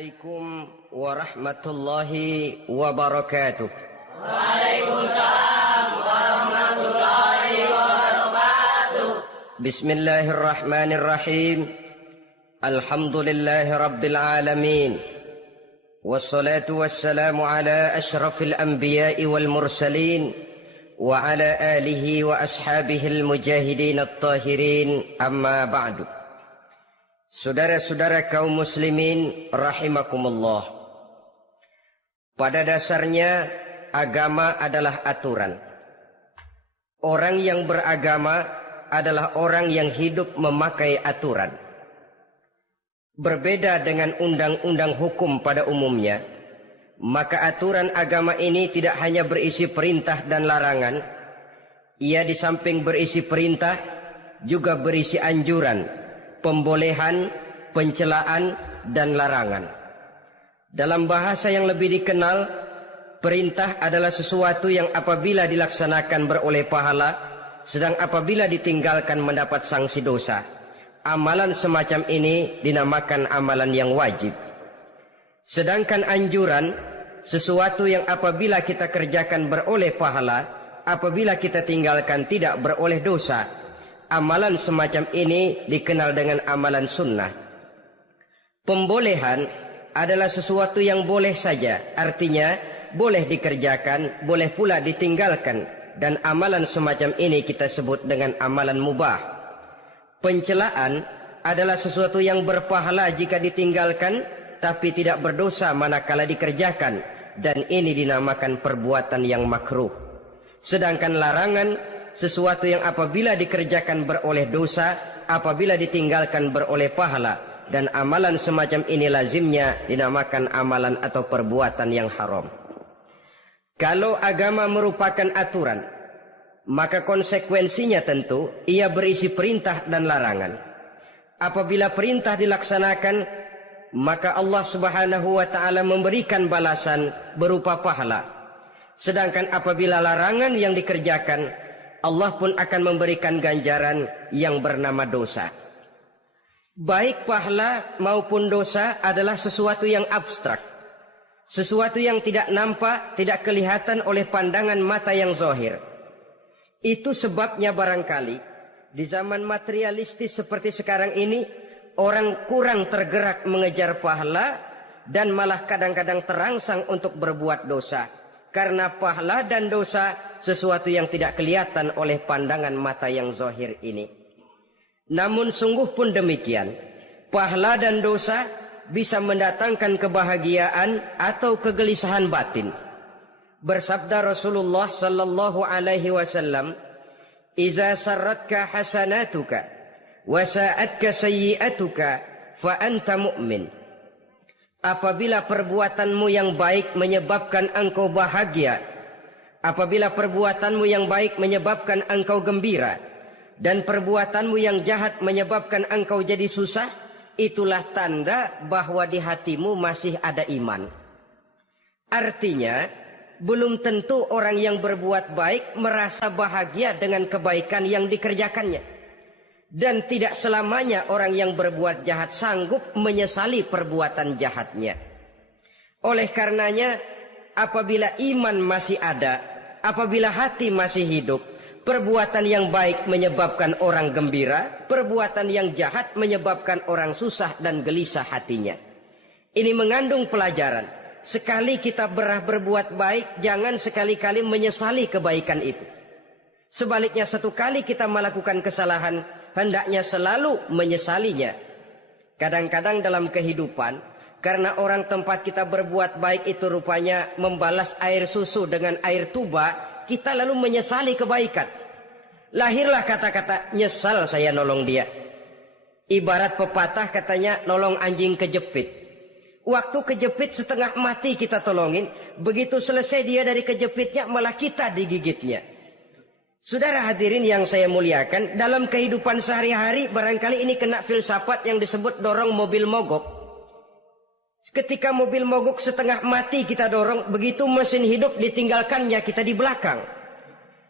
Assalamualaikum warahmatullahi wabarakatuh. Waalaikumsalam warahmatullahi wabarakatuh. Bismillahirrahmanirrahim. Alhamdulillahi rabbil alamin. Wassalatu wassalamu ala ashrafil anbiya'i wal mursalin wa ala alihi wa ashabihil mujahidin at-tahirin, amma ba'du. Saudara-saudara kaum muslimin rahimakumullah. Pada dasarnya agama adalah aturan. Orang yang beragama adalah orang yang hidup memakai aturan. Berbeda dengan undang-undang hukum pada umumnya, maka aturan agama ini tidak hanya berisi perintah dan larangan. Ia di samping berisi perintah juga berisi anjuran, pembolehan, pencelaan, dan larangan. Dalam bahasa yang lebih dikenal, perintah adalah sesuatu yang apabila dilaksanakan beroleh pahala, sedang apabila ditinggalkan mendapat sanksi dosa. Amalan semacam ini dinamakan amalan yang wajib. Sedangkan anjuran, sesuatu yang apabila kita kerjakan beroleh pahala, apabila kita tinggalkan tidak beroleh dosa. Amalan semacam ini dikenal dengan amalan sunnah. Pembolehan adalah sesuatu yang boleh saja, artinya boleh dikerjakan, boleh pula ditinggalkan, dan amalan semacam ini kita sebut dengan amalan mubah. Pencelaan adalah sesuatu yang berpahala jika ditinggalkan, tapi tidak berdosa manakala dikerjakan, dan ini dinamakan perbuatan yang makruh. Sedangkan larangan, sesuatu yang apabila dikerjakan beroleh dosa, apabila ditinggalkan beroleh pahala, dan amalan semacam ini lazimnya dinamakan amalan atau perbuatan yang haram. Kalau agama merupakan aturan, maka konsekuensinya tentu ia berisi perintah dan larangan. Apabila perintah dilaksanakan, maka Allah Subhanahu wa ta'ala memberikan balasan berupa pahala. Sedangkan apabila larangan yang dikerjakan, Allah pun akan memberikan ganjaran yang bernama dosa. Baik pahala maupun dosa adalah sesuatu yang abstrak. Sesuatu yang tidak nampak, tidak kelihatan oleh pandangan mata yang zahir. Itu sebabnya barangkali di zaman materialistis seperti sekarang ini, orang kurang tergerak mengejar pahala dan malah kadang-kadang terangsang untuk berbuat dosa. Karena pahala dan dosa sesuatu yang tidak kelihatan oleh pandangan mata yang zahir ini. Namun sungguh pun demikian, pahala dan dosa bisa mendatangkan kebahagiaan atau kegelisahan batin. Bersabda Rasulullah sallallahu alaihi wasallam, "Iza sarratka hasanatuka wa sa'atka sayyi'atuka fa anta mu'min." Apabila perbuatanmu yang baik menyebabkan engkau bahagia, apabila perbuatanmu yang baik menyebabkan engkau gembira, dan perbuatanmu yang jahat menyebabkan engkau jadi susah, itulah tanda bahwa di hatimu masih ada iman. Artinya, belum tentu orang yang berbuat baik merasa bahagia dengan kebaikan yang dikerjakannya. Dan tidak selamanya orang yang berbuat jahat sanggup menyesali perbuatan jahatnya. Oleh karenanya, apabila iman masih ada, apabila hati masih hidup, perbuatan yang baik menyebabkan orang gembira, perbuatan yang jahat menyebabkan orang susah dan gelisah hatinya. Ini mengandung pelajaran. Sekali kita berbuat baik, jangan sekali-kali menyesali kebaikan itu. Sebaliknya, satu kali kita melakukan kesalahan, hendaknya selalu menyesalinya. Kadang-kadang dalam kehidupan, karena orang tempat kita berbuat baik itu rupanya membalas air susu dengan air tuba, kita lalu menyesali kebaikan. Lahirlah kata-kata, nyesal saya nolong dia. Ibarat pepatah katanya, nolong anjing kejepit. Waktu kejepit setengah mati kita tolongin, begitu selesai dia dari kejepitnya malah kita digigitnya. Saudara hadirin yang saya muliakan, dalam kehidupan sehari-hari barangkali ini kena filsafat yang disebut dorong mobil mogok. Ketika mobil mogok setengah mati kita dorong, begitu mesin hidup ditinggalkannya kita di belakang.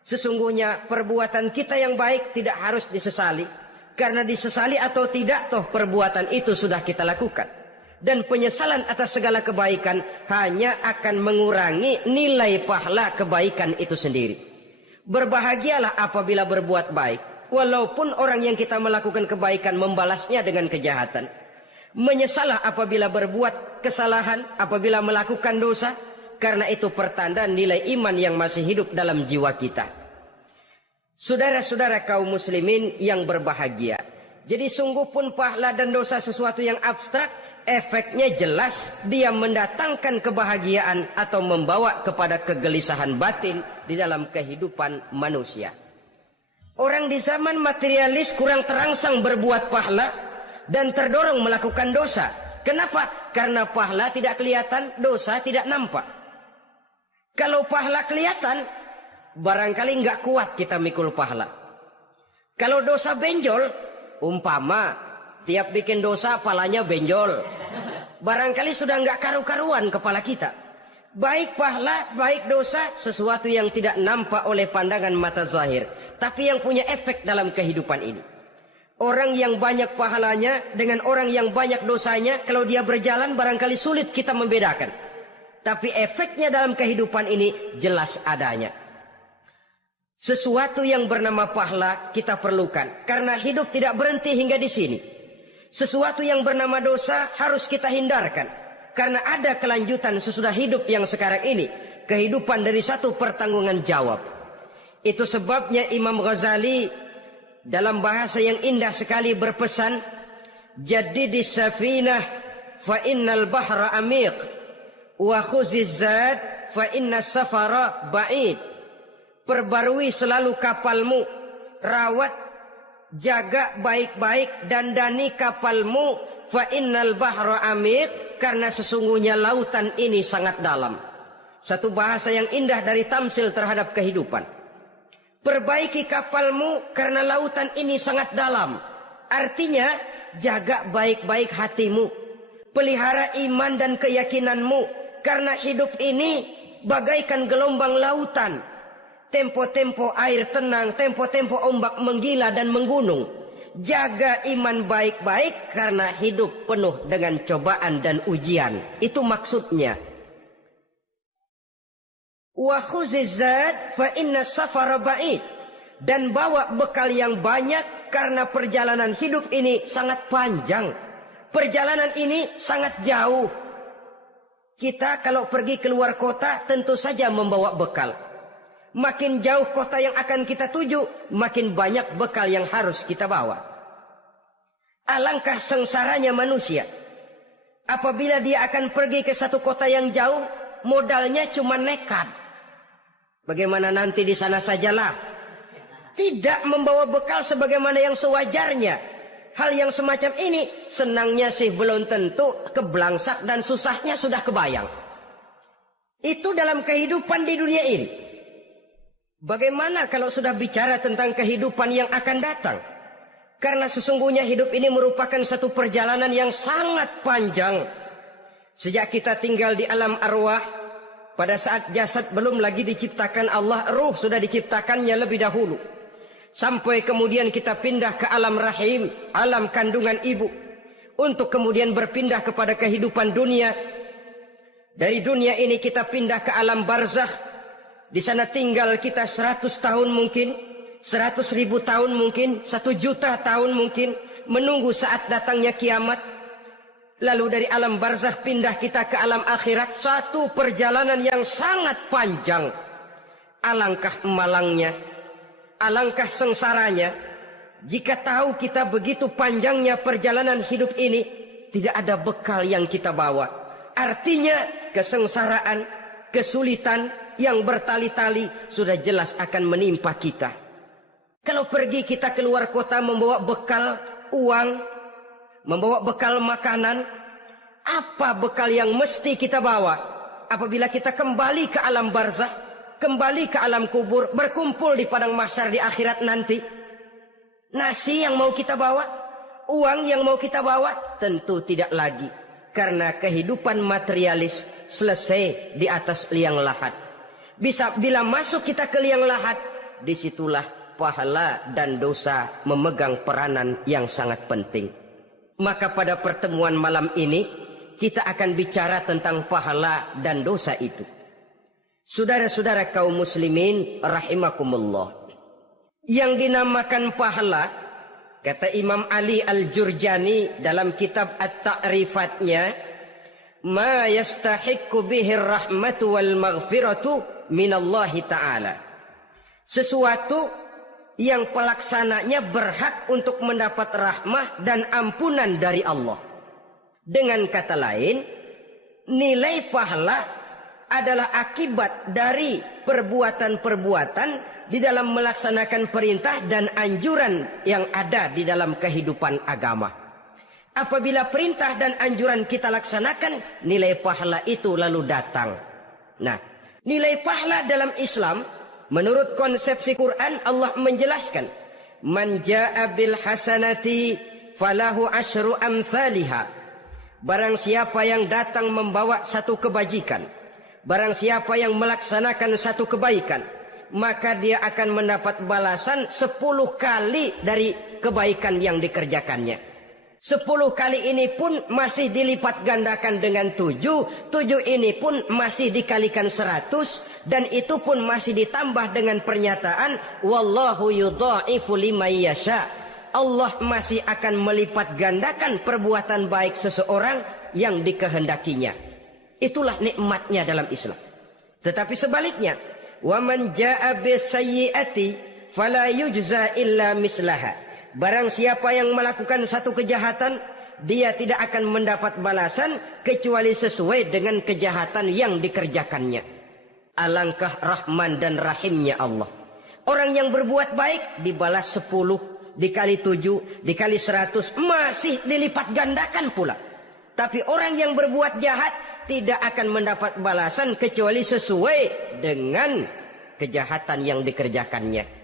Sesungguhnya perbuatan kita yang baik tidak harus disesali, karena disesali atau tidak toh perbuatan itu sudah kita lakukan. dan penyesalan atas segala kebaikan hanya akan mengurangi nilai pahala kebaikan itu sendiri. Berbahagialah apabila berbuat baik, walaupun orang yang kita melakukan kebaikan membalasnya dengan kejahatan. Menyesalah apabila berbuat kesalahan, apabila melakukan dosa, karena itu pertanda nilai iman yang masih hidup dalam jiwa kita. Saudara-saudara kaum muslimin yang berbahagia, jadi sungguh pun pahala dan dosa sesuatu yang abstrak, efeknya jelas dia mendatangkan kebahagiaan atau membawa kepada kegelisahan batin di dalam kehidupan manusia. Orang di zaman materialis kurang terangsang berbuat pahala dan terdorong melakukan dosa. Kenapa? Karena pahala tidak kelihatan, dosa tidak nampak. Kalau pahala kelihatan, barangkali nggak kuat kita mikul pahala. Kalau dosa benjol, umpama tiap bikin dosa palanya benjol, barangkali sudah nggak karu-karuan kepala kita. Baik pahala, baik dosa, sesuatu yang tidak nampak oleh pandangan mata zahir, tapi yang punya efek dalam kehidupan ini. Orang yang banyak pahalanya dengan orang yang banyak dosanya, kalau dia berjalan barangkali sulit kita membedakan. Tapi efeknya dalam kehidupan ini jelas adanya. Sesuatu yang bernama pahala kita perlukan, karena hidup tidak berhenti hingga di sini. Sesuatu yang bernama dosa harus kita hindarkan, karena ada kelanjutan sesudah hidup yang sekarang ini, kehidupan dari satu pertanggungan jawab. Itu sebabnya Imam Ghazali dalam bahasa yang indah sekali berpesan, "Jaddidis safinah fa innal bahra amiq, wa khuziz zad fa innas safara ba'id." Perbarui selalu kapalmu, rawat, jaga baik-baik, dandani kapalmu, fa innal bahra amiq, karena sesungguhnya lautan ini sangat dalam. Satu bahasa yang indah dari tamsil terhadap kehidupan. Perbaiki kapalmu karena lautan ini sangat dalam. Artinya jaga baik-baik hatimu, pelihara iman dan keyakinanmu, karena hidup ini bagaikan gelombang lautan. Tempo-tempo air tenang, tempo-tempo ombak menggila dan menggunung. Jaga iman baik-baik karena hidup penuh dengan cobaan dan ujian. Itu maksudnya. Wa khuzizat fa inna safara ba'id, dan bawa bekal yang banyak karena perjalanan hidup ini sangat panjang. Perjalanan ini sangat jauh. Kita kalau pergi keluar kota tentu saja membawa bekal. Makin jauh kota yang akan kita tuju, makin banyak bekal yang harus kita bawa. Alangkah sengsaranya manusia apabila dia akan pergi ke satu kota yang jauh, modalnya cuma nekat. Bagaimana nanti di sana sajalah. Tidak membawa bekal sebagaimana yang sewajarnya. Hal yang semacam ini senangnya sih belum tentu, keblangsak dan susahnya sudah kebayang. Itu dalam kehidupan di dunia ini. Bagaimana kalau sudah bicara tentang kehidupan yang akan datang? Karena sesungguhnya hidup ini merupakan satu perjalanan yang sangat panjang. Sejak kita tinggal di alam arwah, pada saat jasad belum lagi diciptakan Allah, ruh sudah diciptakannya lebih dahulu. Sampai kemudian kita pindah ke alam rahim, alam kandungan ibu. Untuk kemudian berpindah kepada kehidupan dunia. Dari dunia ini kita pindah ke alam barzakh. Di sana tinggal kita 100 tahun mungkin, 100.000 tahun mungkin, 1 juta tahun mungkin, menunggu saat datangnya kiamat. Lalu dari alam barzakh pindah kita ke alam akhirat, satu perjalanan yang sangat panjang. Alangkah malangnya, alangkah sengsaranya, jika tahu kita begitu panjangnya perjalanan hidup ini, tidak ada bekal yang kita bawa. Artinya kesengsaraan, kesulitan yang bertali-tali sudah jelas akan menimpa kita. Kalau pergi kita keluar kota membawa bekal uang, membawa bekal makanan, apa bekal yang mesti kita bawa? Apabila kita kembali ke alam barzakh, kembali ke alam kubur, berkumpul di padang mahsyar di akhirat nanti. Nasi yang mau kita bawa, uang yang mau kita bawa, tentu tidak lagi. Karena kehidupan materialis selesai di atas liang lahat. Bila masuk kita ke liang lahat, disitulah pahala dan dosa memegang peranan yang sangat penting. Maka pada pertemuan malam ini, kita akan bicara tentang pahala dan dosa itu. Saudara-saudara kaum muslimin rahimakumullah. Yang dinamakan pahala, kata Imam Ali Al-Jurjani dalam kitab At-Ta'rifatnya, ma yastahiqqu bihi rahmatu wal maghfiratu minallahi ta'ala. Sesuatu yang pelaksananya berhak untuk mendapat rahmah dan ampunan dari Allah. Dengan kata lain, nilai pahala adalah akibat dari perbuatan-perbuatan di dalam melaksanakan perintah dan anjuran yang ada di dalam kehidupan agama. Apabila perintah dan anjuran kita laksanakan, nilai pahala itu lalu datang. Nah, nilai pahala dalam Islam, menurut konsepsi Quran, Allah menjelaskan, man jaa bil hasanati falahu asyru amsalihha. Barang siapa yang datang membawa satu kebajikan, barang siapa yang melaksanakan satu kebaikan, maka dia akan mendapat balasan 10 kali dari kebaikan yang dikerjakannya. 10 kali ini pun masih dilipat gandakan dengan 7. 7 ini pun masih dikalikan 100. Dan itu pun masih ditambah dengan pernyataan, wallahu yudha'ifu liman yasha. Allah masih akan melipat gandakan perbuatan baik seseorang yang dikehendakinya. Itulah nikmatnya dalam Islam. Tetapi sebaliknya, wa man jaa bisayyi'ati fala yujza illa mislaha. Barang siapa yang melakukan satu kejahatan, dia tidak akan mendapat balasan kecuali sesuai dengan kejahatan yang dikerjakannya. Alangkah rahman dan rahimnya Allah. Orang yang berbuat baik dibalas 10, dikali 7, dikali 100, masih dilipat gandakan pula. Tapi orang yang berbuat jahat tidak akan mendapat balasan kecuali sesuai dengan kejahatan yang dikerjakannya.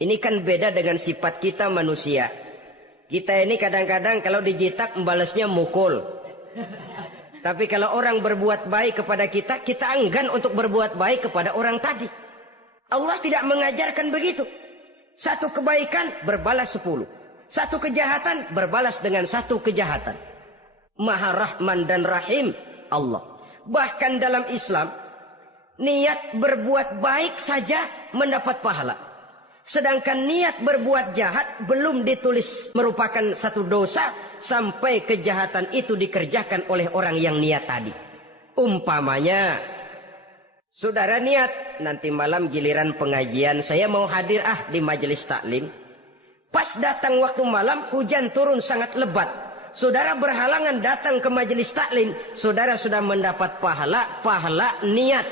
Ini kan beda dengan sifat kita manusia. Kita ini kadang-kadang kalau dijitak membalasnya mukul. Tapi kalau orang berbuat baik kepada kita, kita enggan untuk berbuat baik kepada orang tadi. Allah tidak mengajarkan begitu. Satu kebaikan berbalas 10. Satu kejahatan berbalas dengan satu kejahatan. Maha Rahman dan Rahim Allah. Bahkan dalam Islam, niat berbuat baik saja mendapat pahala. Sedangkan niat berbuat jahat belum ditulis merupakan satu dosa sampai kejahatan itu dikerjakan oleh orang yang niat tadi. Umpamanya, saudara niat nanti malam giliran pengajian saya mau hadir di majelis taklim. Pas datang waktu malam hujan turun sangat lebat. Saudara berhalangan datang ke majelis taklim, saudara sudah mendapat pahala niat.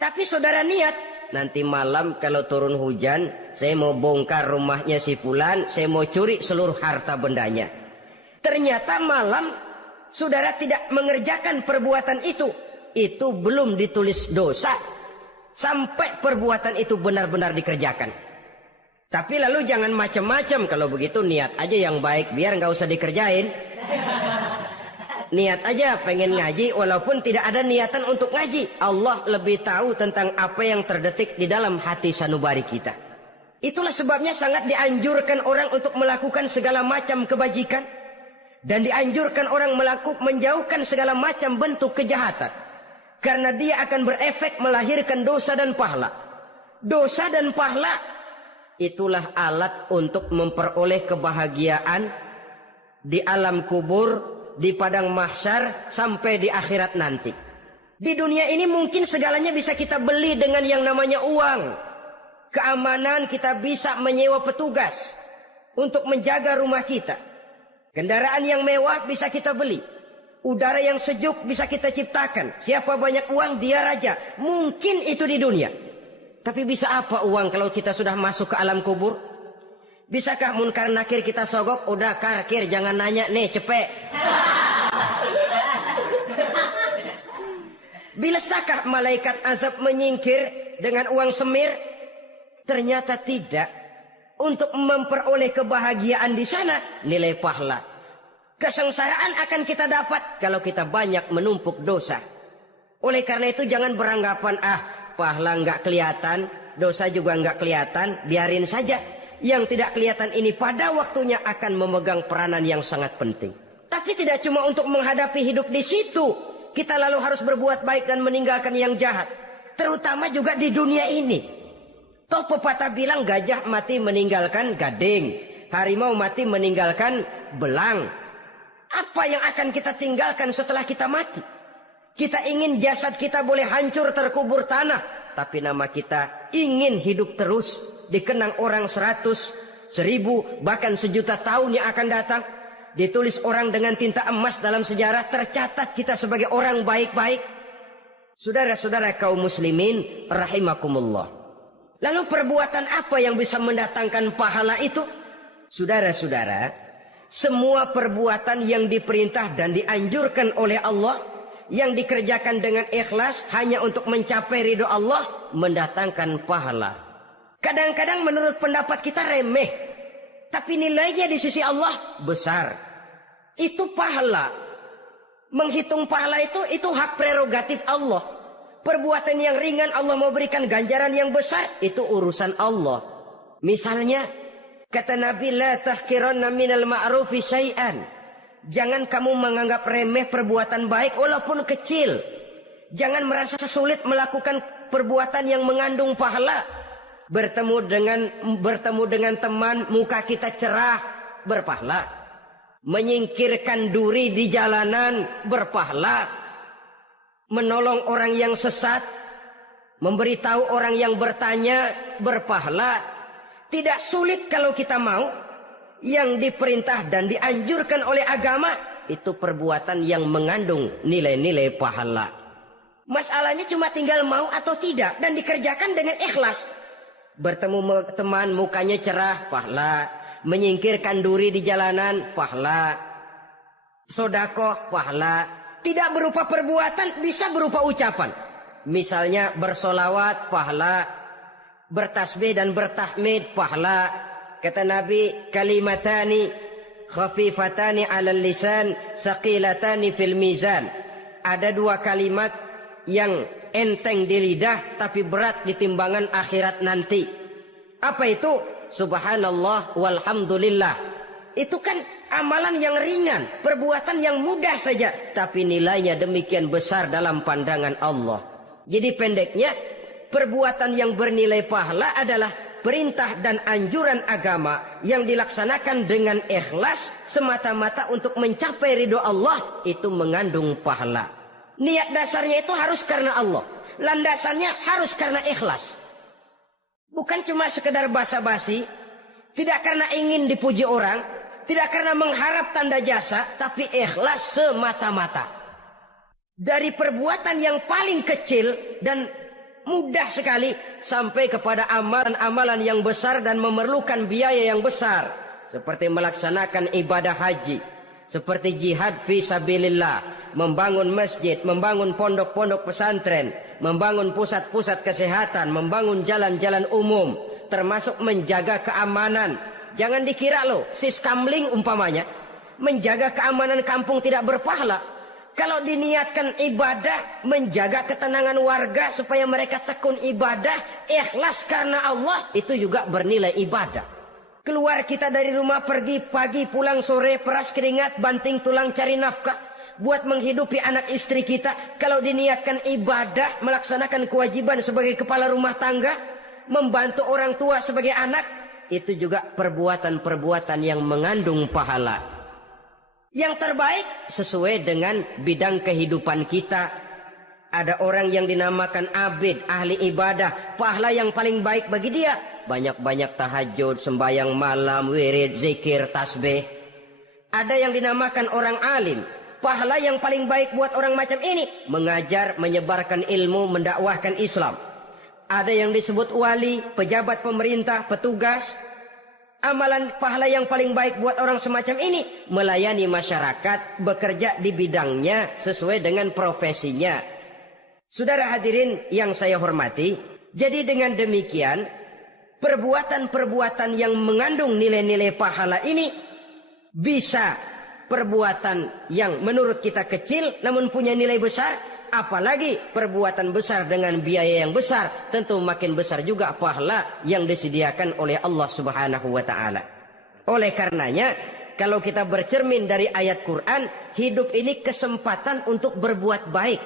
Tapi saudara niat, nanti malam kalau turun hujan, saya mau bongkar rumahnya si fulan, saya mau curi seluruh harta bendanya. Ternyata malam saudara tidak mengerjakan perbuatan itu belum ditulis dosa sampai perbuatan itu benar-benar dikerjakan. Tapi lalu jangan macam-macam. Kalau begitu niat aja yang baik, biar nggak usah dikerjain. Niat aja pengen ngaji walaupun tidak ada niatan untuk ngaji. Allah lebih tahu tentang apa yang terdetik di dalam hati sanubari kita. Itulah sebabnya sangat dianjurkan orang untuk melakukan segala macam kebajikan. Dan dianjurkan orang menjauhkan segala macam bentuk kejahatan. Karena dia akan berefek melahirkan dosa dan pahala. Dosa dan pahala itulah alat untuk memperoleh kebahagiaan di alam kubur, di padang mahsyar, sampai di akhirat nanti. Di dunia ini mungkin segalanya bisa kita beli dengan yang namanya uang. Keamanan kita bisa menyewa petugas untuk menjaga rumah kita. Kendaraan yang mewah bisa kita beli. Udara yang sejuk bisa kita ciptakan. Siapa banyak uang dia raja. Mungkin itu di dunia. Tapi bisa apa uang kalau kita sudah masuk ke alam kubur? Bisakah munkar nakir kita sogok? Udah karkir, jangan nanya nih, cepet. Bisakah malaikat azab menyingkir dengan uang semir? Ternyata tidak. Untuk memperoleh kebahagiaan di sana, nilai pahala. Kesengsaraan akan kita dapat kalau kita banyak menumpuk dosa. Oleh karena itu jangan beranggapan, pahala nggak kelihatan, dosa juga nggak kelihatan, biarin saja. Yang tidak kelihatan ini pada waktunya akan memegang peranan yang sangat penting. Tapi tidak cuma untuk menghadapi hidup di situ. Kita lalu harus berbuat baik dan meninggalkan yang jahat. Terutama juga di dunia ini. Toh pepatah bilang gajah mati meninggalkan gading. Harimau mati meninggalkan belang. Apa yang akan kita tinggalkan setelah kita mati? Kita ingin jasad kita boleh hancur terkubur tanah. Tapi nama kita ingin hidup terus. Dikenang orang 100, 1000, bahkan 1.000.000 tahun yang akan datang. Ditulis orang dengan tinta emas dalam sejarah. Tercatat kita sebagai orang baik-baik. Saudara-saudara kaum muslimin rahimakumullah. Lalu perbuatan apa yang bisa mendatangkan pahala itu? Saudara-saudara, semua perbuatan yang diperintah dan dianjurkan oleh Allah, yang dikerjakan dengan ikhlas hanya untuk mencapai ridho Allah, mendatangkan pahala. Kadang-kadang menurut pendapat kita remeh, tapi nilainya di sisi Allah besar. Itu pahala. Menghitung pahala itu hak prerogatif Allah. Perbuatan yang ringan Allah mau berikan ganjaran yang besar, itu urusan Allah. Misalnya, kata Nabi, la tahkiranna minal ma'rufi syai'an. Jangan kamu menganggap remeh perbuatan baik walaupun kecil. Jangan merasa sulit melakukan perbuatan yang mengandung pahala. Bertemu dengan teman, muka kita cerah, berpahala. Menyingkirkan duri di jalanan, berpahala. Menolong orang yang sesat, memberitahu orang yang bertanya, berpahala. Tidak sulit kalau kita mau. Yang diperintah dan dianjurkan oleh agama, itu perbuatan yang mengandung nilai-nilai pahala. Masalahnya cuma tinggal mau atau tidak, dan dikerjakan dengan ikhlas. Bertemu teman, mukanya cerah, pahala. Menyingkirkan duri di jalanan, pahala. Sedekah, pahala. Tidak berupa perbuatan, bisa berupa ucapan. Misalnya bersolawat, pahala. Bertasbih dan bertahmid, pahala. Kata Nabi, kalimatani khafifatani 'alal lisan, saqilatani fil mizan. Ada 2 kalimat yang enteng di lidah tapi berat di timbangan akhirat nanti. Apa itu? Subhanallah walhamdulillah. Itu kan amalan yang ringan, perbuatan yang mudah saja, tapi nilainya demikian besar dalam pandangan Allah. Jadi pendeknya, perbuatan yang bernilai pahala adalah perintah dan anjuran agama yang dilaksanakan dengan ikhlas semata-mata untuk mencapai ridho Allah, itu mengandung pahala. Niat dasarnya itu harus karena Allah. Landasannya harus karena ikhlas. Bukan cuma sekedar basa-basi, tidak karena ingin dipuji orang, tidak karena mengharap tanda jasa, tapi ikhlas semata-mata. Dari perbuatan yang paling kecil dan mudah sekali sampai kepada amalan-amalan yang besar dan memerlukan biaya yang besar, seperti melaksanakan ibadah haji, seperti jihad fi sabilillah, membangun masjid, membangun pondok-pondok pesantren, membangun pusat-pusat kesehatan, membangun jalan-jalan umum, termasuk menjaga keamanan. Jangan dikira loh, siskamling umpamanya, menjaga keamanan kampung tidak berpahala. Kalau diniatkan ibadah, menjaga ketenangan warga supaya mereka tekun ibadah, ikhlas karena Allah, itu juga bernilai ibadah. Keluar kita dari rumah, pergi pagi, pulang sore, peras keringat, banting tulang cari nafkah, buat menghidupi anak istri kita. Kalau diniatkan ibadah, melaksanakan kewajiban sebagai kepala rumah tangga, membantu orang tua sebagai anak, itu juga perbuatan-perbuatan yang mengandung pahala. Yang terbaik sesuai dengan bidang kehidupan kita. Ada orang yang dinamakan abid, ahli ibadah, pahala yang paling baik bagi dia, banyak-banyak tahajud, sembahyang malam, wirid, zikir, tasbih. Ada yang dinamakan orang alim, pahala yang paling baik buat orang macam ini, mengajar, menyebarkan ilmu, mendakwahkan Islam. Ada yang disebut wali, pejabat pemerintah, petugas. Amalan pahala yang paling baik buat orang semacam ini, melayani masyarakat, bekerja di bidangnya sesuai dengan profesinya. Saudara hadirin yang saya hormati, jadi dengan demikian, perbuatan-perbuatan yang mengandung nilai-nilai pahala ini bisa perbuatan yang menurut kita kecil namun punya nilai besar. Apalagi perbuatan besar dengan biaya yang besar, tentu makin besar juga pahala yang disediakan oleh Allah Subhanahu wa ta'ala. Oleh karenanya, kalau kita bercermin dari ayat Quran, hidup ini kesempatan untuk berbuat baik.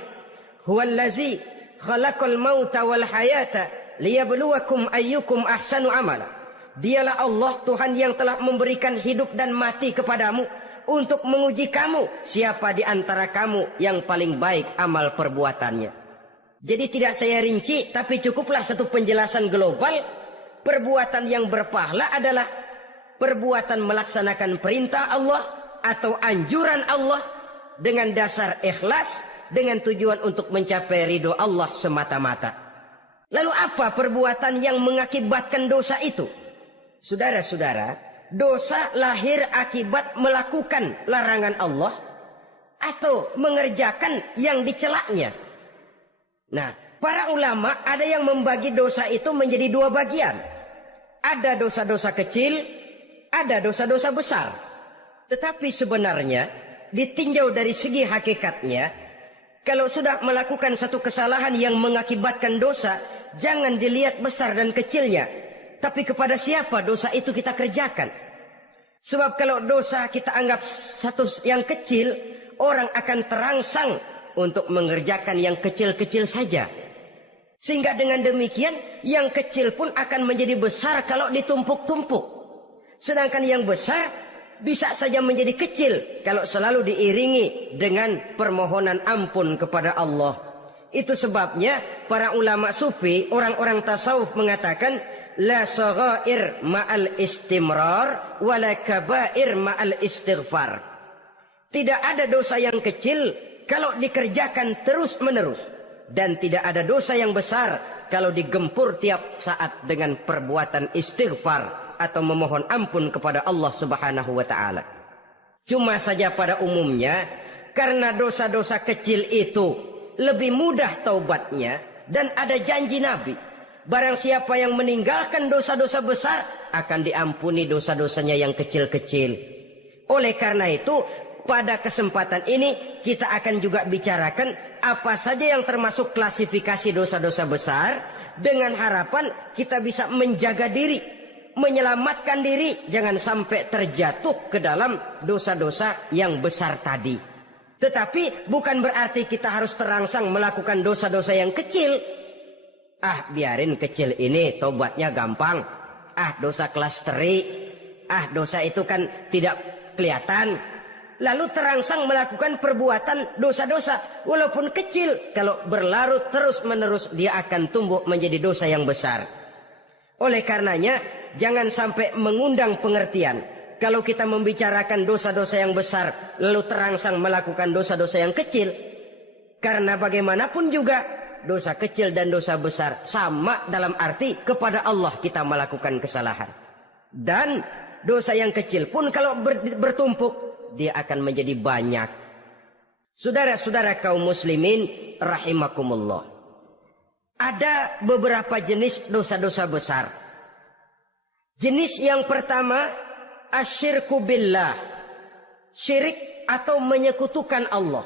Huwallazi khalaqal mauta wal hayata liyabluwakum ayyukum ahsanu amala. Dialah Allah Tuhan yang telah memberikan hidup dan mati kepadamu untuk menguji kamu siapa di antara kamu yang paling baik amal perbuatannya. Jadi tidak saya rinci, tapi cukuplah satu penjelasan global. Perbuatan yang berpahala adalah perbuatan melaksanakan perintah Allah atau anjuran Allah dengan dasar ikhlas, dengan tujuan untuk mencapai ridho Allah semata-mata. Lalu apa perbuatan yang mengakibatkan dosa itu? Saudara-saudara, dosa lahir akibat melakukan larangan Allah atau mengerjakan yang dicelaknya. Nah, para ulama ada yang membagi dosa itu menjadi dua bagian. Ada dosa-dosa kecil, ada dosa-dosa besar. Tetapi sebenarnya ditinjau dari segi hakikatnya, kalau sudah melakukan satu kesalahan yang mengakibatkan dosa, jangan dilihat besar dan kecilnya, tapi kepada siapa dosa itu kita kerjakan. Sebab kalau dosa kita anggap satu yang kecil, orang akan terangsang untuk mengerjakan yang kecil-kecil saja. Sehingga dengan demikian, yang kecil pun akan menjadi besar kalau ditumpuk-tumpuk. Sedangkan yang besar bisa saja menjadi kecil kalau selalu diiringi dengan permohonan ampun kepada Allah. Itu sebabnya para ulama sufi, orang-orang tasawuf mengatakan, la saghair ma'al istimrar wala kabair ma'al istighfar. Tidak ada dosa yang kecil kalau dikerjakan terus-menerus, dan tidak ada dosa yang besar kalau digempur tiap saat dengan perbuatan istighfar atau memohon ampun kepada Allah Subhanahu wa taala. Cuma saja pada umumnya karena dosa-dosa kecil itu lebih mudah taubatnya, dan ada janji Nabi, barang siapa yang meninggalkan dosa-dosa besar akan diampuni dosa-dosanya yang kecil-kecil. Oleh karena itu, pada kesempatan ini kita akan juga bicarakan apa saja yang termasuk klasifikasi dosa-dosa besar, dengan harapan kita bisa menjaga diri, menyelamatkan diri jangan sampai terjatuh ke dalam dosa-dosa yang besar tadi. Tetapi bukan berarti kita harus terangsang melakukan dosa-dosa yang kecil. Ah, biarin kecil ini, tobatnya gampang. Ah, dosa kelas teri. Ah, dosa itu kan tidak kelihatan. Lalu terangsang melakukan perbuatan dosa-dosa walaupun kecil. Kalau berlarut terus-menerus, dia akan tumbuh menjadi dosa yang besar. Oleh karenanya, jangan sampai mengundang pengertian kalau kita membicarakan dosa-dosa yang besar lalu terangsang melakukan dosa-dosa yang kecil. Karena bagaimanapun juga dosa kecil dan dosa besar sama dalam arti kepada Allah kita melakukan kesalahan. Dan dosa yang kecil pun kalau bertumpuk, dia akan menjadi banyak. Saudara-saudara kaum muslimin rahimakumullah, ada beberapa jenis dosa-dosa besar. Jenis yang pertama, asyirku billah, syirik atau menyekutukan Allah.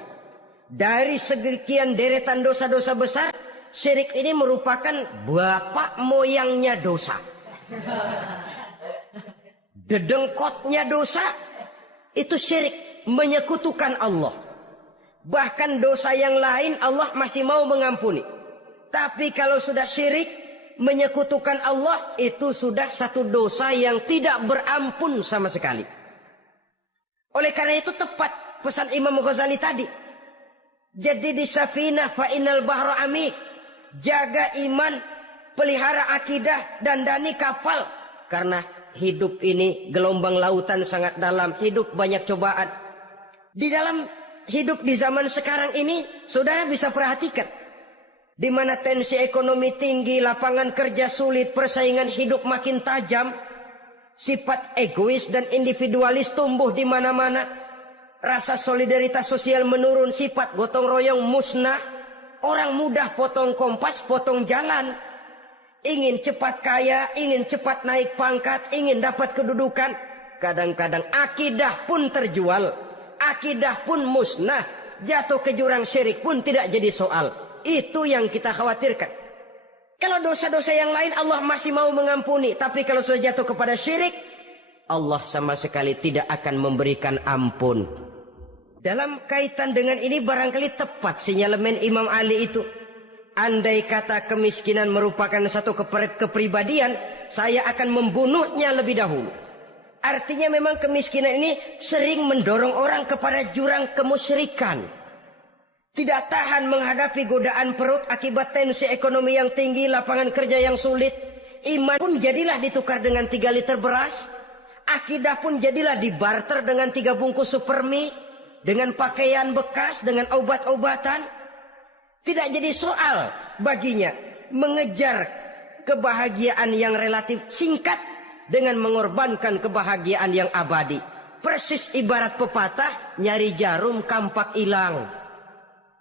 Dari sekian deretan dosa-dosa besar, syirik ini merupakan bapak moyangnya dosa. Dedengkotnya dosa itu syirik, menyekutukan Allah. Bahkan dosa yang lain Allah masih mau mengampuni. Tapi kalau sudah syirik, menyekutukan Allah, itu sudah satu dosa yang tidak berampun sama sekali. Oleh karena itu tepat pesan Imam Ghazali tadi. Jadi di safinah fa innal bahra amik. Jaga iman, pelihara akidah, dandani kapal. Karena hidup ini gelombang lautan sangat dalam, hidup banyak cobaan. Di dalam hidup di zaman sekarang ini, saudara bisa perhatikan, di mana tensi ekonomi tinggi, lapangan kerja sulit, persaingan hidup makin tajam, sifat egois dan individualis tumbuh di mana-mana, rasa solidaritas sosial menurun, sifat gotong royong musnah, orang mudah potong kompas, potong jalan, ingin cepat kaya, ingin cepat naik pangkat, ingin dapat kedudukan. Kadang-kadang akidah pun terjual, akidah pun musnah, jatuh ke jurang syirik pun tidak jadi soal. Itu yang kita khawatirkan. Kalau dosa-dosa yang lain Allah masih mau mengampuni, tapi kalau sudah jatuh kepada syirik, Allah sama sekali tidak akan memberikan ampun. Dalam kaitan dengan ini barangkali tepat sinyalemen Imam Ali itu. Andai kata kemiskinan merupakan satu kepribadian, saya akan membunuhnya lebih dahulu. Artinya memang kemiskinan ini sering mendorong orang kepada jurang kemusyrikan. Tidak tahan menghadapi godaan perut akibat tensi ekonomi yang tinggi, lapangan kerja yang sulit. Iman pun jadilah ditukar dengan 3 liter beras. Akidah pun jadilah dibarter dengan 3 bungkus supermi, dengan pakaian bekas, dengan obat-obatan. Tidak jadi soal baginya mengejar kebahagiaan yang relatif singkat dengan mengorbankan kebahagiaan yang abadi. Persis ibarat pepatah, nyari jarum kampak hilang.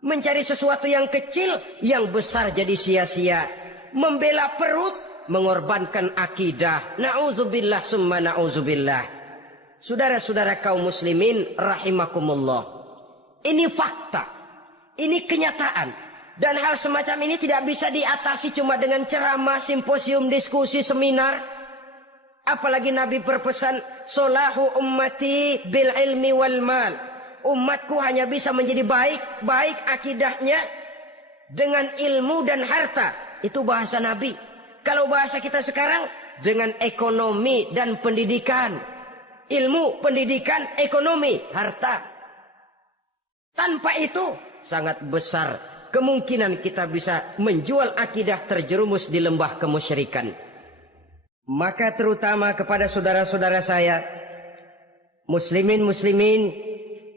Mencari sesuatu yang kecil, yang besar jadi sia-sia. Membela perut, mengorbankan akidah. Na'udzubillah summa na'udzubillah. Saudara-saudara kaum muslimin rahimakumullah. Ini fakta. Ini kenyataan. Dan hal semacam ini tidak bisa diatasi cuma dengan ceramah, simposium, diskusi, seminar. Apalagi Nabi berpesan, solahu ummati bil ilmi wal mal. Umatku hanya bisa menjadi baik akidahnya dengan ilmu dan harta. Itu bahasa Nabi. Kalau bahasa kita sekarang, dengan ekonomi dan pendidikan. Ilmu, pendidikan, ekonomi, harta. Tanpa itu sangat besar kemungkinan kita bisa menjual akidah terjerumus di lembah kemusyrikan. Maka terutama kepada saudara-saudara saya, muslimin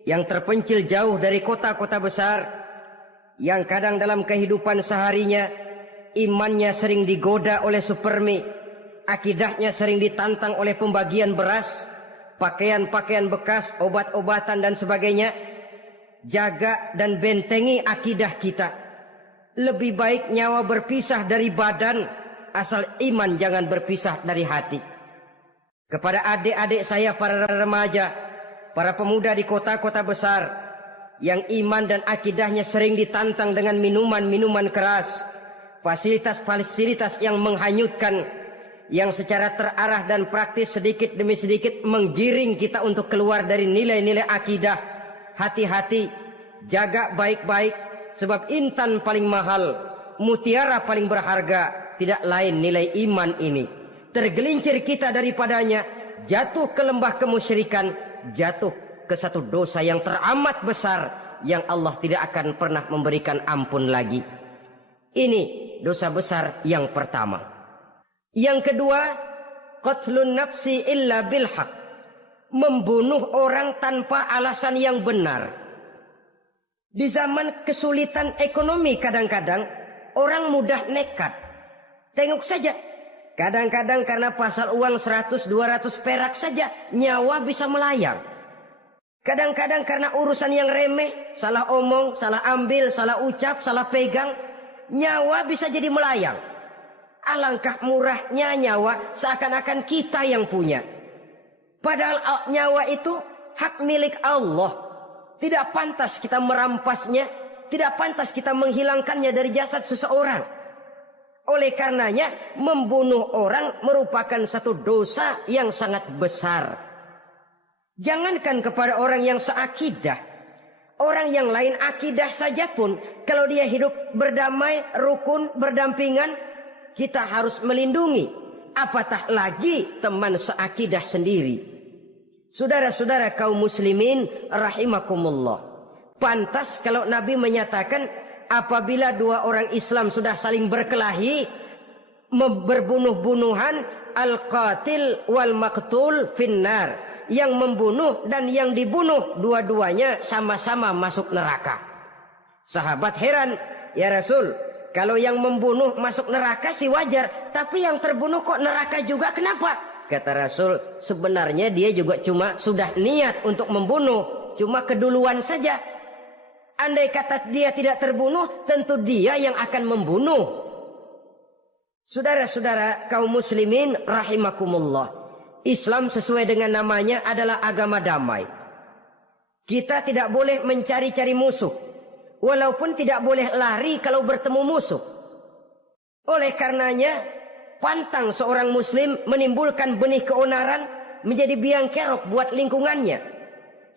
yang terpencil jauh dari kota-kota besar, yang kadang dalam kehidupan seharinya imannya sering digoda oleh supermi, akidahnya sering ditantang oleh pembagian beras, pakaian-pakaian bekas, obat-obatan dan sebagainya. Jaga dan bentengi akidah kita. Lebih baik nyawa berpisah dari badan, asal iman jangan berpisah dari hati. Kepada adik-adik saya para remaja, para pemuda di kota-kota besar, yang iman dan akidahnya sering ditantang dengan minuman-minuman keras, fasilitas-fasilitas yang menghanyutkan, yang secara terarah dan praktis sedikit demi sedikit menggiring kita untuk keluar dari nilai-nilai akidah. Hati-hati, jaga baik-baik, sebab intan paling mahal, mutiara paling berharga, tidak lain nilai iman ini. Tergelincir kita daripadanya, jatuh ke lembah kemusyrikan, jatuh ke satu dosa yang teramat besar, yang Allah tidak akan pernah memberikan ampun lagi. Ini dosa besar yang pertama. Yang kedua, qatlun nafsi illa bilhaq. Membunuh orang tanpa alasan yang benar. Di zaman kesulitan ekonomi kadang-kadang orang mudah nekat. Tengok saja, kadang-kadang karena pasal uang 100-200 perak saja nyawa bisa melayang. Kadang-kadang karena urusan yang remeh, salah omong, salah ambil, salah ucap, salah pegang, nyawa bisa jadi melayang. Alangkah murahnya nyawa, seakan-akan kita yang punya. Padahal nyawa itu hak milik Allah. Tidak pantas kita merampasnya, tidak pantas kita menghilangkannya dari jasad seseorang. Oleh karenanya, membunuh orang merupakan satu dosa yang sangat besar. Jangankan kepada orang yang seakidah, orang yang lain akidah saja pun, kalau dia hidup berdamai, rukun, berdampingan, kita harus melindungi. Apatah lagi teman seakidah sendiri. Saudara-saudara kaum muslimin rahimakumullah. Pantas kalau Nabi menyatakan apabila dua orang Islam sudah saling berkelahi, berbunuh-bunuhan, al-qatil wal maqtul finnar. Yang membunuh dan yang dibunuh dua-duanya sama-sama masuk neraka. Sahabat heran, ya Rasul, kalau yang membunuh masuk neraka sih wajar, tapi yang terbunuh kok neraka juga, kenapa? Kata Rasul, sebenarnya dia juga cuma sudah niat untuk membunuh, cuma keduluan saja. Andai kata dia tidak terbunuh, tentu dia yang akan membunuh. Saudara-saudara kaum muslimin rahimakumullah, Islam sesuai dengan namanya adalah agama damai. Kita tidak boleh mencari-cari musuh, walaupun tidak boleh lari kalau bertemu musuh. Oleh karenanya, pantang seorang muslim menimbulkan benih keonaran, menjadi biang kerok buat lingkungannya.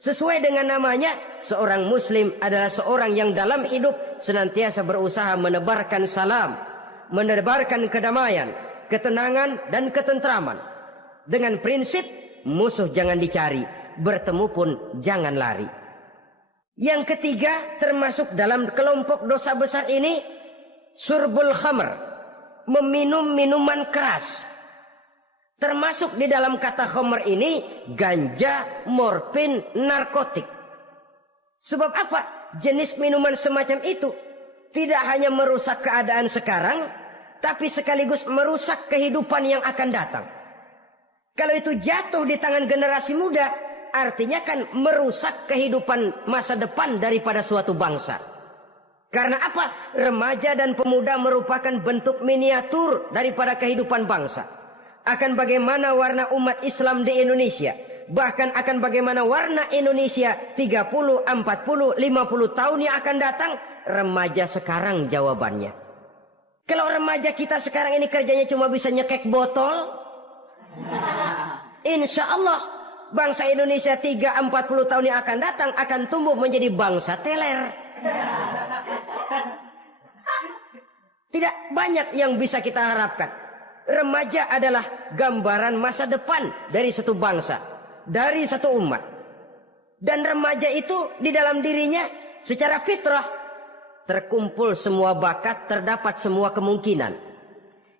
Sesuai dengan namanya, seorang muslim adalah seorang yang dalam hidup senantiasa berusaha menebarkan salam, menebarkan kedamaian, ketenangan dan ketentraman. Dengan prinsip musuh jangan dicari, bertemu pun jangan lari. Yang ketiga termasuk dalam kelompok dosa besar ini, surbul khamr, meminum minuman keras. Termasuk di dalam kata khamr ini ganja, morfin, narkotik. Sebab apa? Jenis minuman semacam itu tidak hanya merusak keadaan sekarang, tapi sekaligus merusak kehidupan yang akan datang. Kalau itu jatuh di tangan generasi muda, artinya kan merusak kehidupan masa depan daripada suatu bangsa. Karena apa? Remaja dan pemuda merupakan bentuk miniatur daripada kehidupan bangsa. Akan bagaimana warna umat Islam di Indonesia, bahkan akan bagaimana warna Indonesia 30, 40, 50 tahun yang akan datang, remaja sekarang jawabannya. Kalau remaja kita sekarang ini kerjanya cuma bisa nyekek botol, insya Allah bangsa Indonesia 30-40 tahun yang akan datang akan tumbuh menjadi bangsa teler. Tidak banyak yang bisa kita harapkan. Remaja adalah gambaran masa depan dari satu bangsa, dari satu umat. Dan remaja itu di dalam dirinya secara fitrah terkumpul semua bakat, terdapat semua kemungkinan.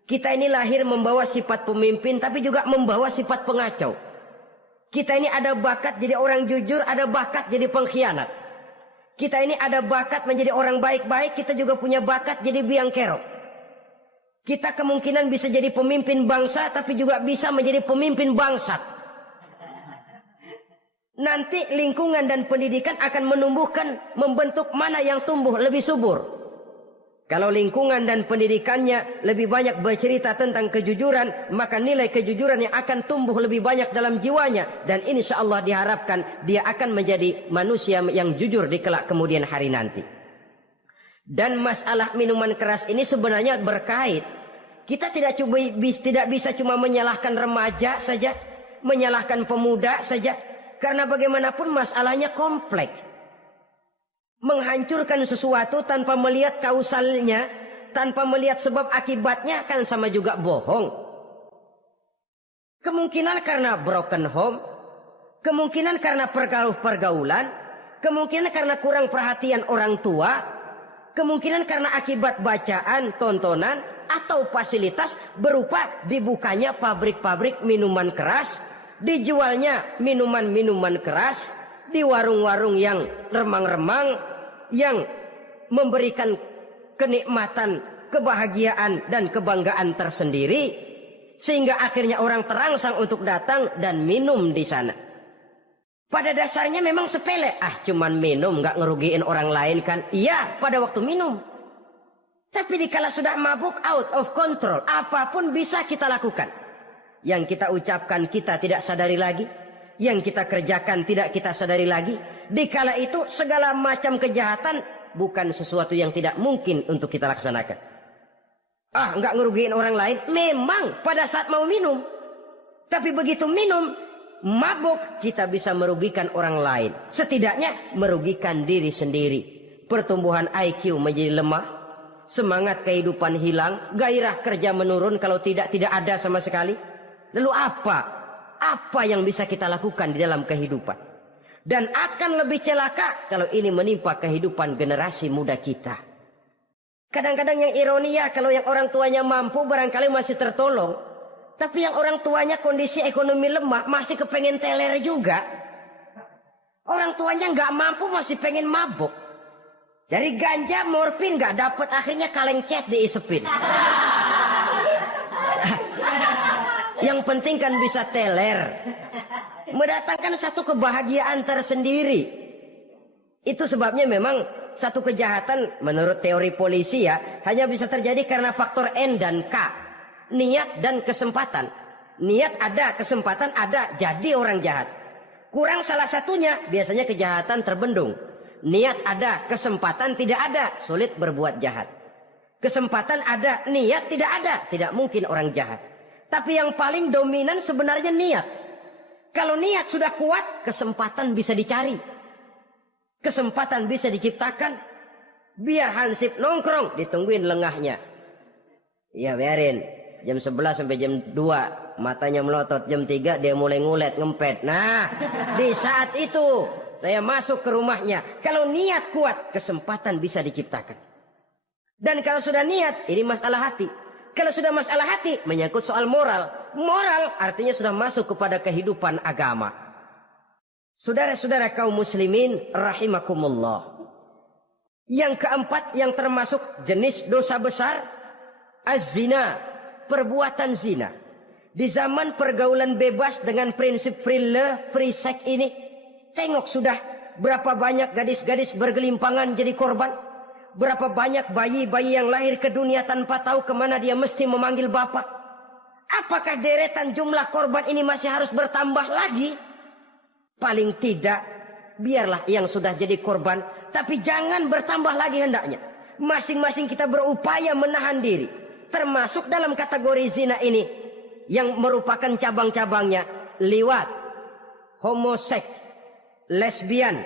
Kita ini lahir membawa sifat pemimpin tapi juga membawa sifat pengacau. Kita ini ada bakat jadi orang jujur, ada bakat jadi pengkhianat. Kita ini ada bakat menjadi orang baik-baik, kita juga punya bakat jadi biang kerok. Kita kemungkinan bisa jadi pemimpin bangsa tapi juga bisa menjadi pemimpin bangsat. Nanti lingkungan dan pendidikan akan menumbuhkan, membentuk mana yang tumbuh lebih subur. Kalau lingkungan dan pendidikannya lebih banyak bercerita tentang kejujuran, maka nilai kejujuran yang akan tumbuh lebih banyak dalam jiwanya. Dan insya Allah diharapkan dia akan menjadi manusia yang jujur di kelak kemudian hari nanti. Dan masalah minuman keras ini sebenarnya berkait. Kita tidak bisa cuma menyalahkan remaja saja, menyalahkan pemuda saja. Karena bagaimanapun masalahnya kompleks. Menghancurkan sesuatu tanpa melihat kausalnya, tanpa melihat sebab akibatnya kan sama juga bohong. Kemungkinan karena broken home, kemungkinan karena pergaulan, kemungkinan karena kurang perhatian orang tua, kemungkinan karena akibat bacaan, tontonan, atau fasilitas berupa dibukanya pabrik-pabrik minuman keras, dijualnya minuman-minuman keras, di warung-warung yang remang-remang, yang memberikan kenikmatan, kebahagiaan, dan kebanggaan tersendiri, sehingga akhirnya orang terangsang untuk datang dan minum di sana. Pada dasarnya memang sepele, cuman minum nggak ngerugiin orang lain kan? Iya, pada waktu minum. Tapi dikala sudah mabuk, out of control, apapun bisa kita lakukan. Yang kita ucapkan kita tidak sadari lagi, yang kita kerjakan tidak kita sadari lagi. Dikala itu segala macam kejahatan bukan sesuatu yang tidak mungkin untuk kita laksanakan. Nggak ngerugiin orang lain, memang pada saat mau minum. Tapi begitu minum, mabuk, kita bisa merugikan orang lain. Setidaknya merugikan diri sendiri. Pertumbuhan IQ menjadi lemah, semangat kehidupan hilang, gairah kerja menurun, kalau tidak ada sama sekali. Lalu apa yang bisa kita lakukan di dalam kehidupan? Dan akan lebih celaka kalau ini menimpa kehidupan generasi muda kita. Kadang-kadang yang ironi ya, kalau yang orang tuanya mampu barangkali masih tertolong. Tapi yang orang tuanya kondisi ekonomi lemah masih kepengen teler juga. Orang tuanya nggak mampu masih pengen mabuk. Dari ganja, morfin nggak dapet, akhirnya kaleng cat diisepin. Yang penting kan bisa teler. Mendatangkan satu kebahagiaan tersendiri. Itu sebabnya memang satu kejahatan menurut teori polisi ya, hanya bisa terjadi karena faktor N dan K. Niat dan kesempatan. Niat ada, kesempatan ada, jadi orang jahat. Kurang salah satunya, biasanya kejahatan terbendung. Niat ada, kesempatan tidak ada, sulit berbuat jahat. Kesempatan ada, niat tidak ada, tidak mungkin orang jahat. Tapi yang paling dominan sebenarnya niat. Kalau niat sudah kuat, kesempatan bisa dicari. Kesempatan bisa diciptakan. Biar Hansip nongkrong, ditungguin lengahnya. Iya biarin. Jam 11 sampai jam 2. Matanya melotot. Jam 3 dia mulai ngulet, ngempet. Nah, di saat itu saya masuk ke rumahnya. Kalau niat kuat, kesempatan bisa diciptakan. Dan kalau sudah niat, ini masalah hati. Kalau sudah masalah hati, menyangkut soal moral. Moral artinya sudah masuk kepada kehidupan agama. Saudara-saudara kaum muslimin rahimakumullah. Yang keempat yang termasuk jenis dosa besar, az-zina, perbuatan zina. Di zaman pergaulan bebas dengan prinsip free love, free sex ini, tengok sudah berapa banyak gadis-gadis bergelimpangan jadi korban. Berapa banyak bayi-bayi yang lahir ke dunia tanpa tahu kemana dia mesti memanggil bapak. Apakah deretan jumlah korban ini masih harus bertambah lagi? Paling tidak, biarlah yang sudah jadi korban, tapi jangan bertambah lagi hendaknya. Masing-masing kita berupaya menahan diri. Termasuk dalam kategori zina ini, yang merupakan cabang-cabangnya, liwat, homoseks, lesbian,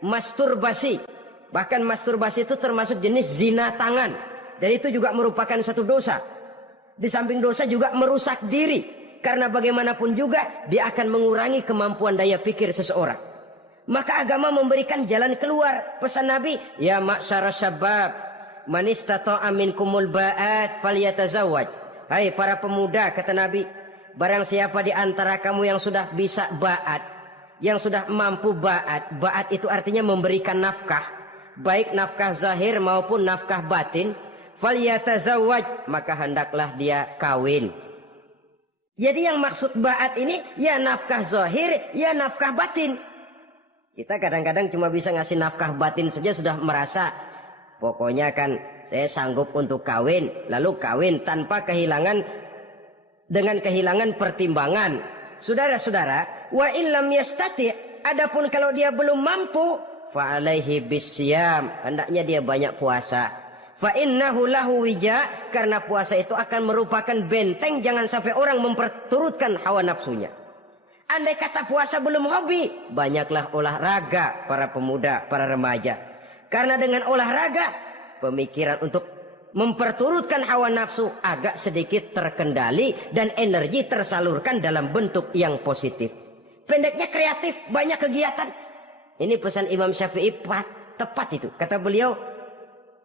masturbasi. Bahkan masturbasi itu termasuk jenis zina tangan. Dan itu juga merupakan satu dosa. Di samping dosa juga merusak diri. Karena bagaimanapun juga dia akan mengurangi kemampuan daya pikir seseorang. Maka agama memberikan jalan keluar. Pesan Nabi, ya ma'syara syabab, man istata'a minkumul ba'at falyatazawwaj. Hai para pemuda, kata Nabi, barang siapa di antara kamu yang sudah bisa ba'at, yang sudah mampu ba'at. Ba'at itu artinya memberikan nafkah. Baik nafkah zahir maupun nafkah batin, falyatazawwaj, maka hendaklah dia kawin. Jadi yang maksud ba'at ini ya nafkah zahir, ya nafkah batin. Kita kadang-kadang cuma bisa ngasih nafkah batin saja sudah merasa pokoknya kan saya sanggup untuk kawin, lalu kawin tanpa kehilangan, dengan kehilangan pertimbangan. Saudara-saudara, wa illam yastati, adapun kalau dia belum mampu, fa alaihi bisyam, hendaknya dia banyak puasa. Fa innahu lahu wija, karena puasa itu akan merupakan benteng jangan sampai orang memperturutkan hawa nafsunya. Andai kata puasa belum hobi, banyaklah olahraga para pemuda, para remaja. Karena dengan olahraga, pemikiran untuk memperturutkan hawa nafsu agak sedikit terkendali dan energi tersalurkan dalam bentuk yang positif. Pendeknya kreatif, banyak kegiatan. Ini pesan Imam Syafi'i tepat itu. Kata beliau,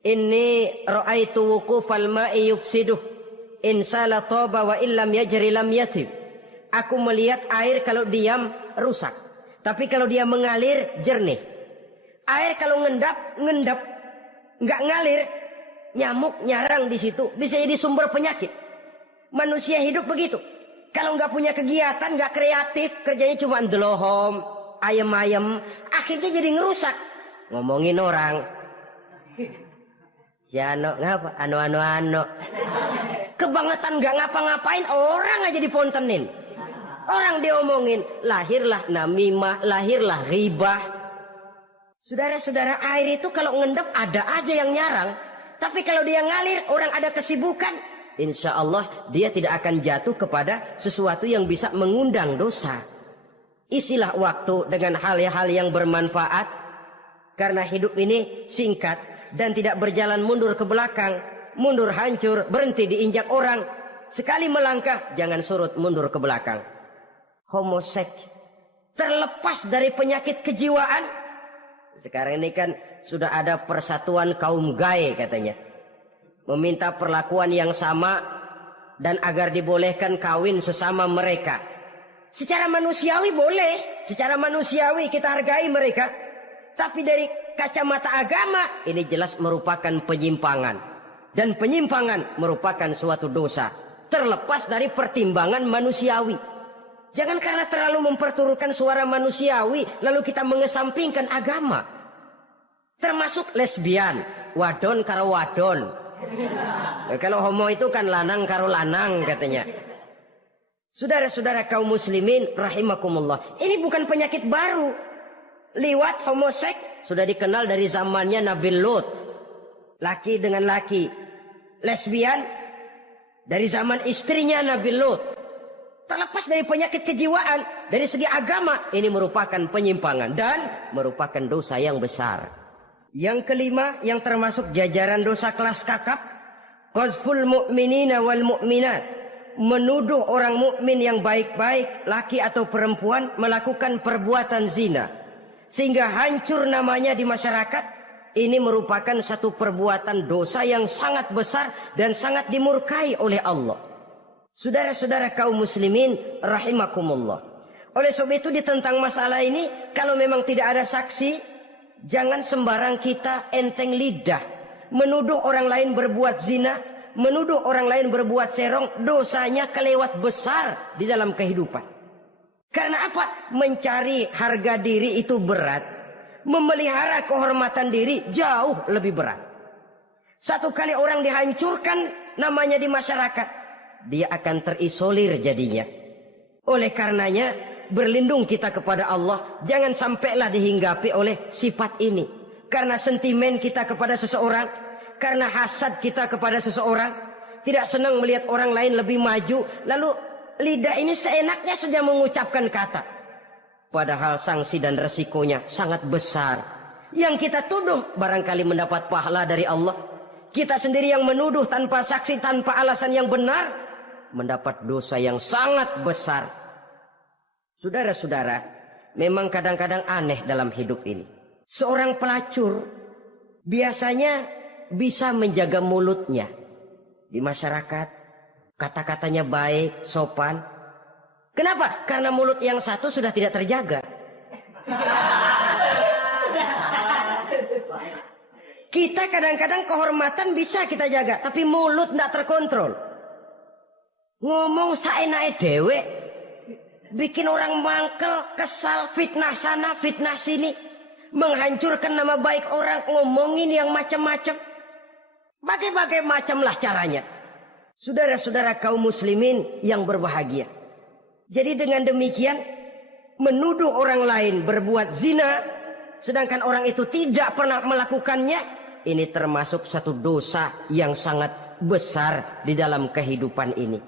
inni ra'aitu wuqufal ma'i yufsiduh in sala taba wa illam yajri lam yatib. Aku melihat air kalau diam rusak, tapi kalau dia mengalir jernih. Air kalau ngendap, nggak ngalir, nyamuk nyarang di situ, bisa jadi sumber penyakit. Manusia hidup begitu. Kalau nggak punya kegiatan, nggak kreatif, kerjanya cuma ndelohom, ayam-ayam, akhirnya jadi ngerusak. Ngomongin orang, si Ano ngapa? Ano. Kebangetan nggak ngapa-ngapain, orang aja dipontenin. Orang diomongin, lahirlah namimah, lahirlah ghibah. Saudara-saudara, air itu kalau ngendap ada aja yang nyarang. Tapi kalau dia ngalir, orang ada kesibukan, insya Allah dia tidak akan jatuh kepada sesuatu yang bisa mengundang dosa. Isilah waktu dengan hal-hal yang bermanfaat. Karena hidup ini singkat dan tidak berjalan mundur ke belakang. Mundur hancur, berhenti diinjak orang. Sekali melangkah, jangan surut mundur ke belakang. Homoseks, terlepas dari penyakit kejiwaan. Sekarang ini kan sudah ada persatuan kaum gay katanya. Meminta perlakuan yang sama dan agar dibolehkan kawin sesama mereka. Secara manusiawi boleh, secara manusiawi kita hargai mereka. Tapi dari kacamata agama ini jelas merupakan penyimpangan. Dan penyimpangan merupakan suatu dosa. Terlepas dari pertimbangan manusiawi. Jangan karena terlalu memperturutkan suara manusiawi lalu kita mengesampingkan agama. Termasuk lesbian, wadon karo wadon. Kalau homo itu kan lanang karo lanang katanya. Saudara-saudara kaum muslimin rahimakumullah, ini bukan penyakit baru. Liwat, homoseks sudah dikenal dari zamannya Nabi Lut. Laki dengan laki. Lesbian dari zaman istrinya Nabi Lut. terlepas dari penyakit kejiwaan, dari segi agama, ini merupakan penyimpangan dan merupakan dosa yang besar. Yang kelima, yang termasuk jajaran dosa kelas kakap, qazful mu'minina wal mu'minat, menuduh orang mukmin yang baik-baik, laki atau perempuan, melakukan perbuatan zina sehingga hancur namanya di masyarakat. Ini merupakan satu perbuatan dosa yang sangat besar dan sangat dimurkai oleh Allah. Saudara-saudara kaum muslimin rahimakumullah. Oleh sebab itu tentang masalah ini, kalau memang tidak ada saksi, jangan sembarang kita enteng lidah menuduh orang lain berbuat zina, menuduh orang lain berbuat serong. Dosanya kelewat besar di dalam kehidupan. Karena apa? Mencari harga diri itu berat, memelihara kehormatan diri jauh lebih berat. Satu kali orang dihancurkan namanya di masyarakat, dia akan terisolir jadinya. Oleh karenanya, berlindung kita kepada Allah, jangan sampailah dihinggapi oleh sifat ini. Karena sentimen kita kepada seseorang, karena hasad kita kepada seseorang, tidak senang melihat orang lain lebih maju, lalu lidah ini seenaknya saja mengucapkan kata. Padahal sanksi dan resikonya sangat besar. Yang kita tuduh barangkali mendapat pahala dari Allah. Kita sendiri yang menuduh tanpa saksi, tanpa alasan yang benar, mendapat dosa yang sangat besar. Saudara-saudara, memang kadang-kadang aneh dalam hidup ini. Seorang pelacur biasanya bisa menjaga mulutnya di masyarakat, kata-katanya baik, sopan. Kenapa? Karena mulut yang satu sudah tidak terjaga. Kita kadang-kadang kehormatan bisa kita jaga, tapi mulut tidak terkontrol. Ngomong saenake dewe, bikin orang mangkel, kesal, fitnah sana, fitnah sini, menghancurkan nama baik orang, ngomongin yang macam-macam. Bagai-bagai macamlah caranya. Saudara-saudara kaum muslimin yang berbahagia. Jadi dengan demikian, menuduh orang lain berbuat zina, sedangkan orang itu tidak pernah melakukannya, ini termasuk satu dosa yang sangat besar di dalam kehidupan ini.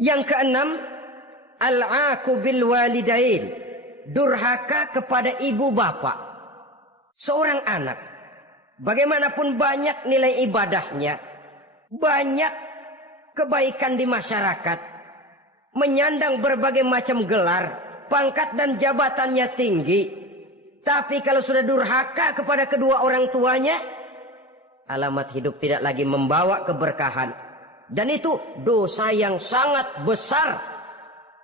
Yang keenam, al-'aqu bil walidain, durhaka kepada ibu bapak. Seorang anak, bagaimanapun banyak nilai ibadahnya, banyak kebaikan di masyarakat, menyandang berbagai macam gelar, pangkat dan jabatannya tinggi, tapi kalau sudah durhaka kepada kedua orang tuanya, alamat hidup tidak lagi membawa keberkahan. Dan itu dosa yang sangat besar.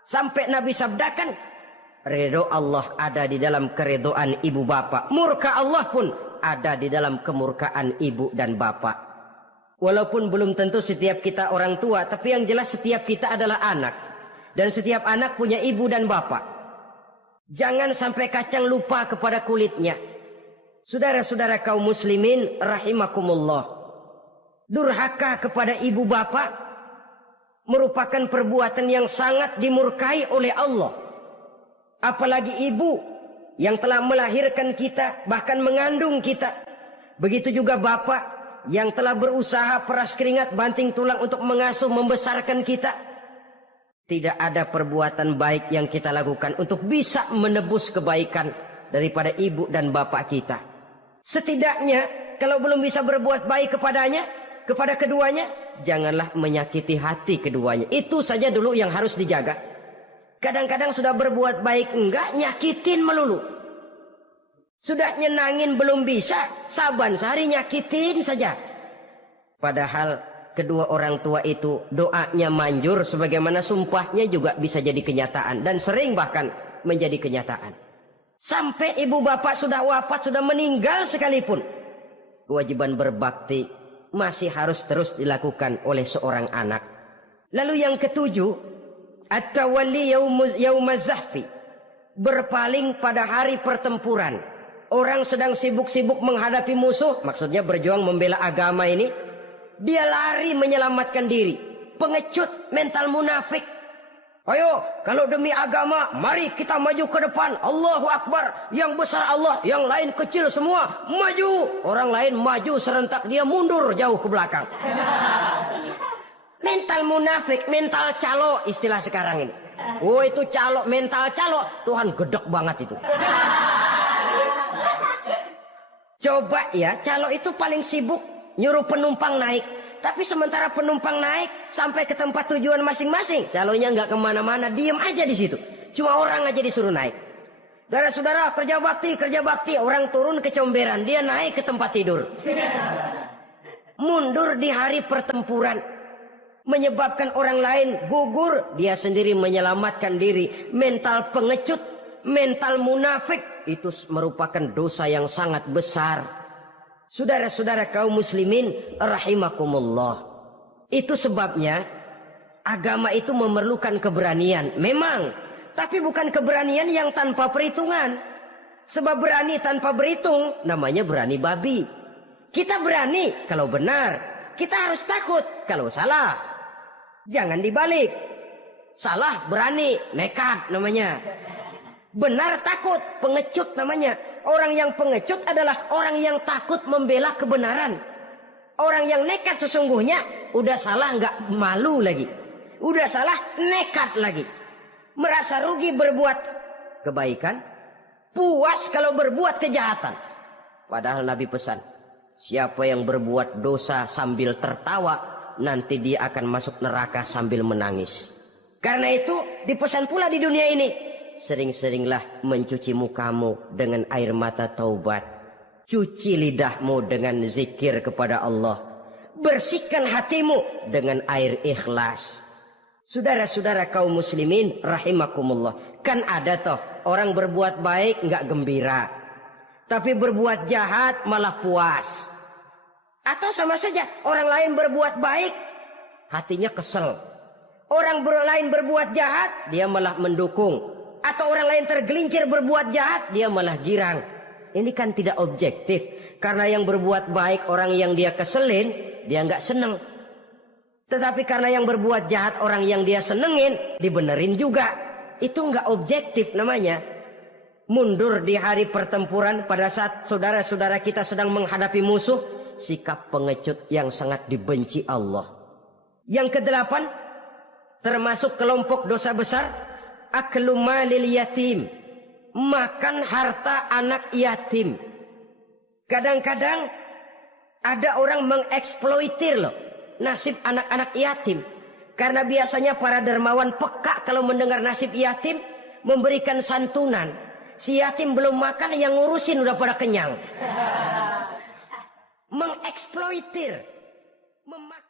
Sampai Nabi sabdakan, ridho Allah ada di dalam keridhaan ibu bapak, murka Allah pun ada di dalam kemurkaan ibu dan bapak. Walaupun belum tentu setiap kita orang tua, tapi yang jelas setiap kita adalah anak. Dan setiap anak punya ibu dan bapak. Jangan sampai kacang lupa kepada kulitnya. Saudara-saudara kaum muslimin rahimakumullah. Durhaka kepada ibu bapak merupakan perbuatan yang sangat dimurkai oleh Allah. Apalagi ibu yang telah melahirkan kita, bahkan mengandung kita. Begitu juga bapak yang telah berusaha peras keringat banting tulang untuk mengasuh membesarkan kita. Tidak ada perbuatan baik yang kita lakukan untuk bisa menebus kebaikan daripada ibu dan bapak kita. Setidaknya kalau belum bisa berbuat baik kepadanya, kepada keduanya, janganlah menyakiti hati keduanya. Itu saja dulu yang harus dijaga. Kadang-kadang sudah berbuat baik enggak, nyakitin melulu. Sudah nyenangin belum bisa, saban sehari nyakitin saja. Padahal kedua orang tua itu doanya manjur, sebagaimana sumpahnya juga bisa jadi kenyataan. Dan sering bahkan menjadi kenyataan. Sampai ibu bapak sudah wafat, sudah meninggal sekalipun, kewajiban berbakti masih harus terus dilakukan oleh seorang anak. Lalu yang ketujuh, at-tawalli yaumaz zahfi, berpaling pada hari pertempuran. Orang sedang sibuk-sibuk menghadapi musuh, maksudnya berjuang membela agama ini, dia lari menyelamatkan diri. Pengecut, mental munafik. Ayo, kalau demi agama, mari kita maju ke depan. Allahu Akbar. Yang besar Allah, yang lain kecil semua. Maju. Orang lain maju serentak, dia mundur jauh ke belakang. Mental munafik, mental calo istilah sekarang ini. Oh itu calo, mental calo. Tuhan gedek banget itu. Coba ya, calo itu paling sibuk nyuruh penumpang naik. Tapi sementara penumpang naik sampai ke tempat tujuan masing-masing, calonya nggak kemana-mana, diem aja di situ. Cuma orang aja disuruh naik. Saudara-saudara, kerja bakti, orang turun ke comberan, dia naik ke tempat tidur. Mundur di hari pertempuran, menyebabkan orang lain gugur, dia sendiri menyelamatkan diri. Mental pengecut, mental munafik, itu merupakan dosa yang sangat besar. Saudara-saudara kaum muslimin rahimakumullah. Itu sebabnya agama itu memerlukan keberanian. Memang, tapi bukan keberanian yang tanpa perhitungan. Sebab berani tanpa berhitung namanya berani babi. Kita berani kalau benar, kita harus takut kalau salah. Jangan dibalik. Salah berani, nekat namanya. Benar takut, pengecut namanya. Orang yang pengecut adalah orang yang takut membela kebenaran. Orang yang nekat sesungguhnya udah salah nggak malu lagi. Udah salah nekat lagi. Merasa rugi berbuat kebaikan, puas kalau berbuat kejahatan. Padahal Nabi pesan, siapa yang berbuat dosa sambil tertawa, nanti dia akan masuk neraka sambil menangis. Karena itu dipesan pula di dunia ini, sering-seringlah mencuci mukamu dengan air mata taubat. Cuci lidahmu dengan zikir kepada Allah. Bersihkan hatimu dengan air ikhlas. Saudara-saudara kaum muslimin rahimakumullah. Kan ada toh orang berbuat baik nggak gembira, tapi berbuat jahat malah puas. Atau sama saja orang lain berbuat baik, hatinya kesel. Orang lain berbuat jahat, dia malah mendukung. Atau orang lain tergelincir berbuat jahat, dia malah girang. Ini kan tidak objektif. Karena yang berbuat baik orang yang dia keselin, dia nggak seneng. Tetapi karena yang berbuat jahat orang yang dia senengin, dibenerin juga. Itu nggak objektif namanya. Mundur di hari pertempuran pada saat saudara-saudara kita sedang menghadapi musuh, sikap pengecut yang sangat dibenci Allah. Yang kedelapan, termasuk kelompok dosa besar, aklu malil yatim, makan harta anak yatim. Kadang-kadang ada orang mengeksploitir loh nasib anak-anak yatim. Karena biasanya para dermawan peka kalau mendengar nasib yatim, memberikan santunan. Si yatim belum makan, yang ngurusin udah pada kenyang. Mengeksploitir, memakan